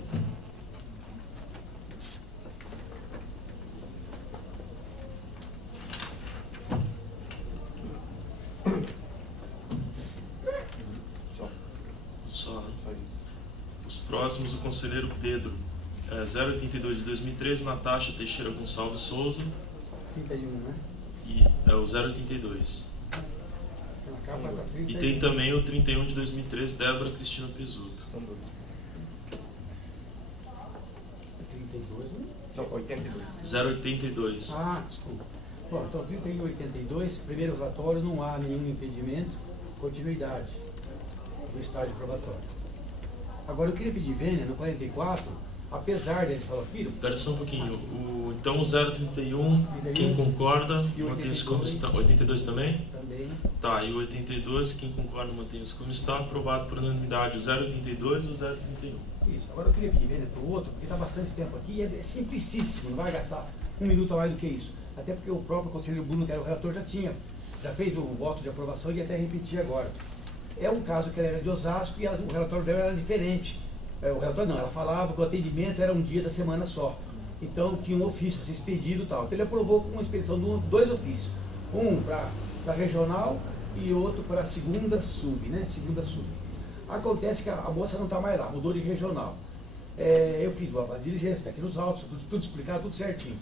Só, né? Só isso. Os próximos, o conselheiro Pedro, 082 de 2013, Natasha Teixeira Gonçalves Souza. 31, né? E é o 082. E tem também o 31 de 2013, Débora Cristina Pisuto. São dois. 32, né? Não, 82. 082. Ah, desculpa. Bom, então 31 e 82, primeiro relatório, não há nenhum impedimento, continuidade do estágio probatório. Agora eu queria pedir vênia no 44, apesar de ele falar aquilo. Espera só um pouquinho. Então o 031, quem concorda, mantém-se como está. 82 também? Também. Tá, e o 82, quem concorda, mantém-se como está. Aprovado por unanimidade o 082 e o 031. Isso. Agora eu queria pedir vênia para o outro, porque está bastante tempo aqui e é simplicíssimo, não vai gastar um minuto a mais do que isso. Até porque o próprio conselheiro Bruno, que era o relator, já fez o voto de aprovação e ia até repetir agora. É um caso que ela era de Osasco e o relatório dela era diferente. O relatório não, ela falava que o atendimento era um dia da semana só. Então tinha um ofício para ser expedido e tal. Então ele aprovou com uma expedição de dois ofícios. Um para a regional e outro para a segunda sub, né? Segunda sub. Acontece que a moça não está mais lá, mudou de regional. Eu fiz uma diligência, está aqui nos autos, tudo explicado, tudo certinho.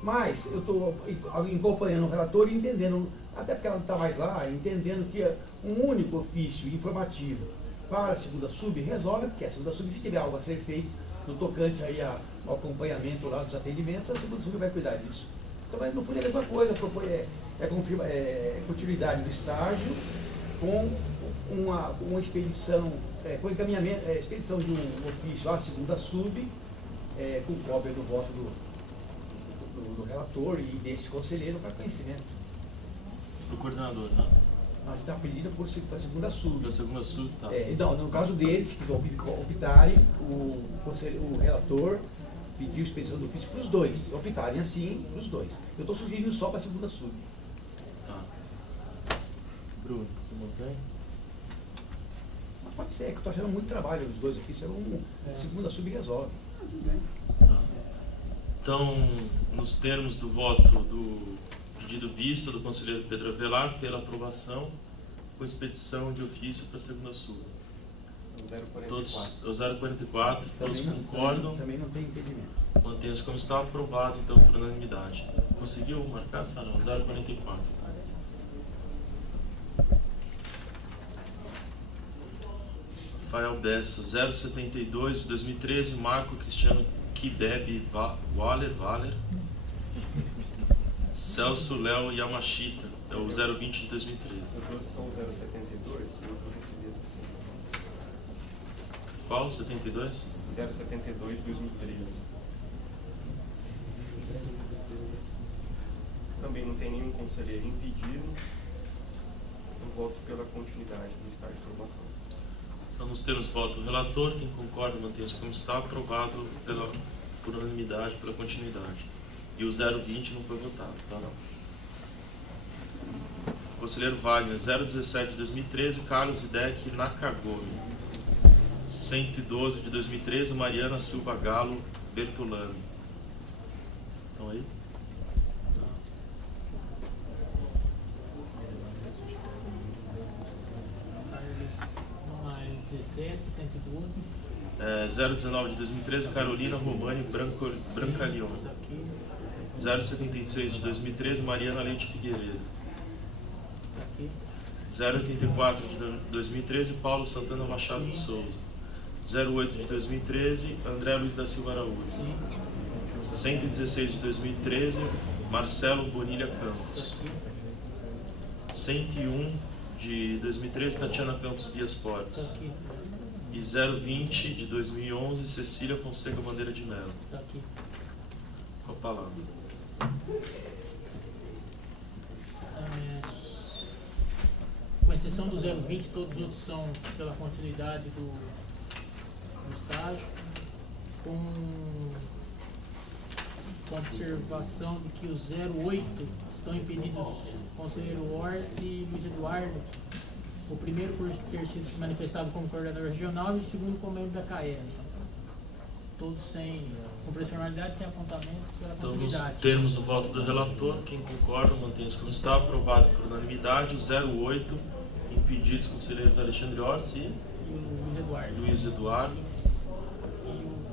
Mas eu estou acompanhando o relator e entendendo, até porque ela não está mais lá, entendendo que um único ofício informativo para a segunda sub resolve, porque a segunda sub, se tiver algo a ser feito no tocante aí ao acompanhamento lá dos atendimentos, a segunda sub vai cuidar disso. Então, mas no fundo é a mesma coisa, continuidade do estágio com uma expedição, com encaminhamento, expedição de um ofício à segunda sub, com cópia do voto do relator e deste conselheiro para conhecimento. Do coordenador, né? A gente está pedindo para a segunda sub. Da segunda sub, tá. Então, no caso deles, que optarem, o relator pediu expedição do ofício para os dois. Optarem assim, para os dois. Eu estou sugerindo só para a segunda sub. Tá. Bruno, você mantém? Mas pode ser, que eu estou achando muito trabalho nos dois ofícios. A segunda sub resolve. Tá. Então, nos termos do voto do pedido vista do conselheiro Pedro Avelar pela aprovação com expedição de ofício para a segunda sub. O 044, todos concordam. Também não tem impedimento. Mantém-se como está, aprovado então por unanimidade. Conseguiu marcar, Sara? 044. Rafael Bessa, 072 de 2013, Marco Cristiano Kibebe Waller, Celso Léo Yamashita, é o 020 de 2013. Eu trouxe só o 072, o outro eu recebi essa sim. Qual? 72? 072 de 2013. Também não tem nenhum conselheiro impedido. Eu voto pela continuidade do estágio probatório. Então, nos termos do voto do relator, quem concorda, mantém-se como está, aprovado por unanimidade, pela continuidade. E o 020 não foi votado, tá? Conselheiro Wagner, 017 de 2013, Carlos Hideki Nakagome. 112 de 2013, Mariana Silva Galo Bertolani. Estão aí? Mais 17, 112. 019 de 2013, Carolina Romani Brancalione. 076 de 2013, Mariana Leite Figueiredo. 084 de 2013, Paulo Santana Machado de Souza. 08 de 2013, André Luiz da Silva Araújo. 116 de 2013, Marcelo Bonilha Campos. 101 de 2013, Tatiana Campos Bias Fortes. E 020 de 2011, Cecília Fonseca Bandeira de Mello. Com a palavra. com exceção do 020, todos os outros são pela continuidade do estágio, com observação de que os 08 estão impedidos conselheiro Orsi e Luiz Eduardo, o primeiro por ter sido se manifestado como coordenador regional e o segundo como membro da CAER. Todos com formalidade, sem apontamentos, pela continuidade. Então, nos termos do voto do relator, quem concorda, mantém-se como está, aprovado por unanimidade, os 08 impedidos, conselheiros Alexandre Orsi e o Luiz Eduardo.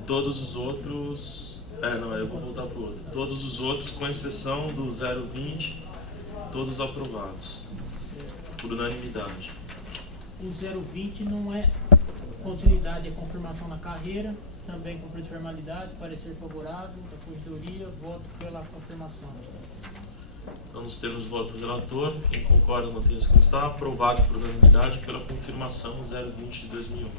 Todos os outros... eu vou voltar para o outro. Todos os outros, com exceção do 020, todos aprovados, por unanimidade. O 020 não é continuidade, é confirmação na carreira, também cumprir formalidades, parecer favorável da corredoria, voto pela confirmação. Então, nos termos do voto do relator, quem concorda, mantém-se como está, aprovado por unanimidade pela confirmação 020 de 2011.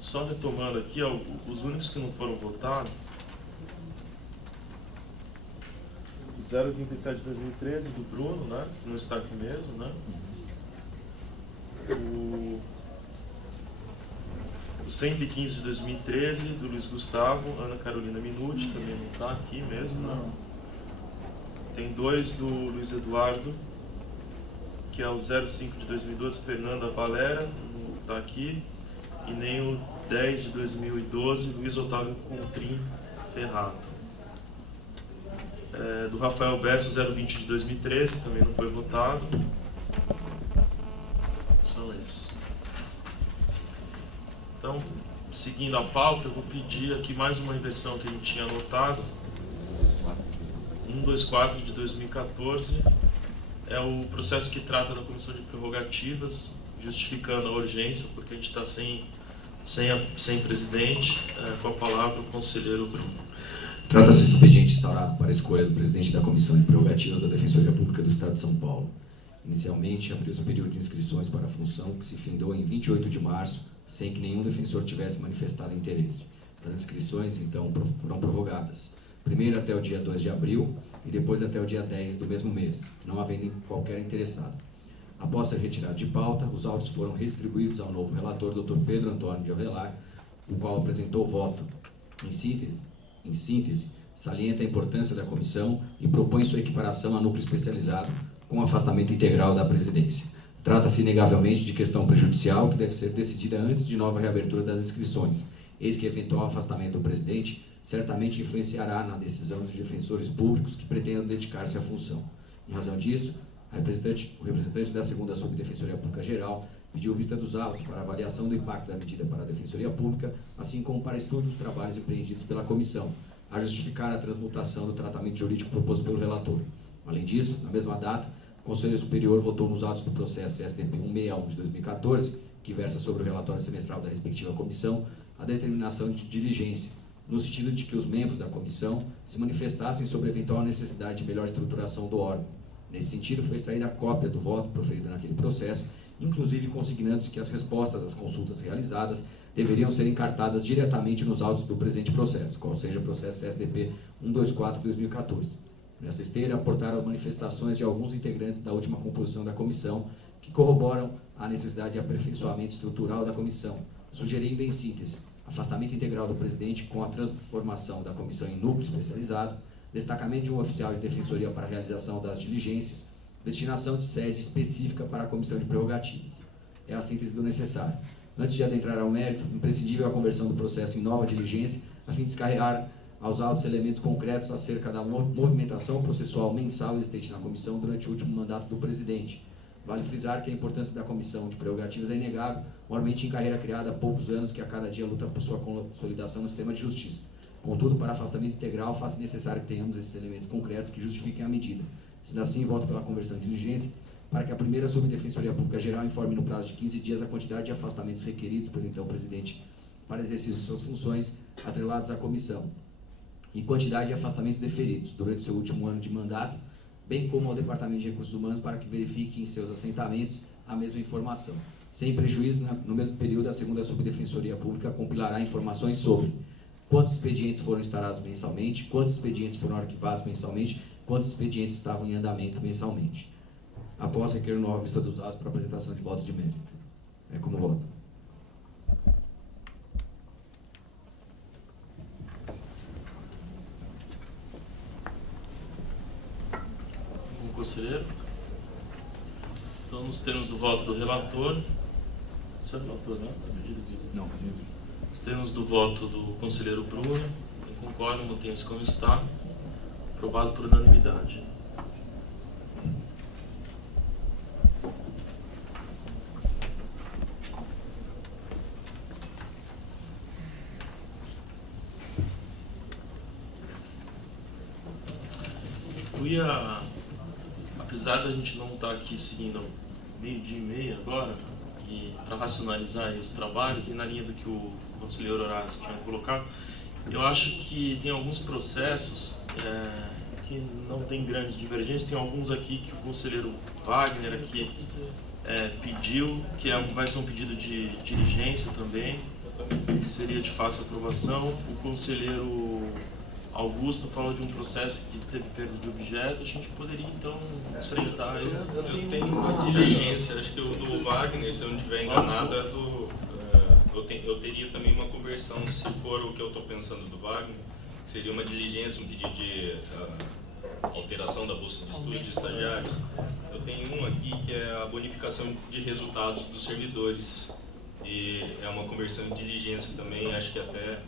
Só retomando aqui, os únicos que não foram votados, o 037 de 2013 do Bruno, né, que não está aqui mesmo, né? O 115 de 2013 do Luiz Gustavo, Ana Carolina Minuti, também não está aqui mesmo, né? Tem 2 do Luiz Eduardo, que é o 05 de 2012, Fernanda Valera, não está aqui, e nem o 10 de 2012, Luiz Otávio Contrim Ferrato. Do Rafael Bessa, 020 de 2013, também não foi votado. São esses. Então, seguindo a pauta, eu vou pedir aqui mais uma inversão que a gente tinha anotado. 124 de 2014 é o processo que trata da Comissão de Prerrogativas, justificando a urgência, porque a gente está sem presidente. Com a palavra, o conselheiro Bruno. Trata-se de expediente instaurado para a escolha do presidente da Comissão de Prerrogativas da Defensoria Pública do Estado de São Paulo. Inicialmente, abriu-se o período de inscrições para a função, que se findou em 28 de março, sem que nenhum defensor tivesse manifestado interesse. As inscrições, então, foram prorrogadas. Primeiro até o dia 2 de abril e depois até o dia 10 do mesmo mês, não havendo qualquer interessado. Após ser retirado de pauta, os autos foram redistribuídos ao novo relator, Dr. Pedro Antônio de Avelar, o qual apresentou o voto. Em síntese, salienta a importância da comissão e propõe sua equiparação a núcleo especializado com afastamento integral da presidência. Trata-se inegavelmente de questão prejudicial que deve ser decidida antes de nova reabertura das inscrições, eis que eventual afastamento do presidente certamente influenciará na decisão dos defensores públicos que pretendam dedicar-se à função. Em razão disso, o representante da 2ª Subdefensoria Pública Geral pediu vista dos autos para avaliação do impacto da medida para a Defensoria Pública, assim como para estudo dos trabalhos empreendidos pela comissão, a justificar a transmutação do tratamento jurídico proposto pelo relator. Além disso, na mesma data, o Conselho Superior votou nos autos do processo STP 161 de 2014, que versa sobre o relatório semestral da respectiva comissão, a determinação de diligência, no sentido de que os membros da comissão se manifestassem sobre eventual necessidade de melhor estruturação do órgão. Nesse sentido, foi extraída a cópia do voto proferido naquele processo, inclusive consignando-se que as respostas às consultas realizadas deveriam ser encartadas diretamente nos autos do presente processo, qual seja o processo CSDP 124/2014. Nessa esteira, aportaram as manifestações de alguns integrantes da última composição da comissão, que corroboram a necessidade de aperfeiçoamento estrutural da comissão, sugerindo, em síntese, afastamento integral do presidente com a transformação da comissão em núcleo especializado, destacamento de um oficial de defensoria para a realização das diligências, destinação de sede específica para a Comissão de Prerrogativas. É a síntese do necessário. Antes de adentrar ao mérito, imprescindível a conversão do processo em nova diligência, a fim de descarregar aos autos elementos concretos acerca da movimentação processual mensal existente na comissão durante o último mandato do presidente. Vale frisar que a importância da Comissão de Prerrogativas é inegável, mormente em carreira criada há poucos anos, que a cada dia luta por sua consolidação no sistema de justiça. Contudo, para afastamento integral, faz-se necessário que tenhamos esses elementos concretos que justifiquem a medida. Sendo assim, voto pela conversão de diligência, para que a primeira Subdefensoria Pública Geral informe no prazo de 15 dias a quantidade de afastamentos requeridos pelo então presidente para exercício de suas funções, atrelados à comissão, e quantidade de afastamentos deferidos durante o seu último ano de mandato, bem como ao Departamento de Recursos Humanos para que verifique em seus assentamentos a mesma informação. Sem prejuízo, no mesmo período, a segunda Subdefensoria Pública compilará informações sobre quantos expedientes foram instalados mensalmente, quantos expedientes foram arquivados mensalmente, quantos expedientes estavam em andamento mensalmente. Após requerer nova vista dos autos para apresentação de voto de mérito. É como voto. Algum conselheiro? Então, nos termos do voto do relator, você é o relator, né? Não. Nos termos do voto do conselheiro Bruno, eu concordo, mantenha-se como está, aprovado por unanimidade. Apesar da gente não estar aqui seguindo meio-dia e meia agora, para racionalizar os trabalhos, e na linha do que o conselheiro Horácio tinha colocado, eu acho que tem alguns processos que não tem grandes divergências. Tem alguns aqui que o conselheiro Wagner aqui pediu, que vai ser um pedido de diligência também, que seria de fácil aprovação. O conselheiro Augusto falou de um processo que teve perda de objeto. A gente poderia então enfrentar esses. Eu tenho uma diligência, acho que o do Wagner, se eu não estiver enganado, é do. Eu teria também uma conversão, se for o que eu estou pensando do Wagner, seria uma diligência, um pedido de alteração da bolsa de estudo de estagiários. Eu tenho um aqui que é a bonificação de resultados dos servidores, e é uma conversão de diligência também, acho que até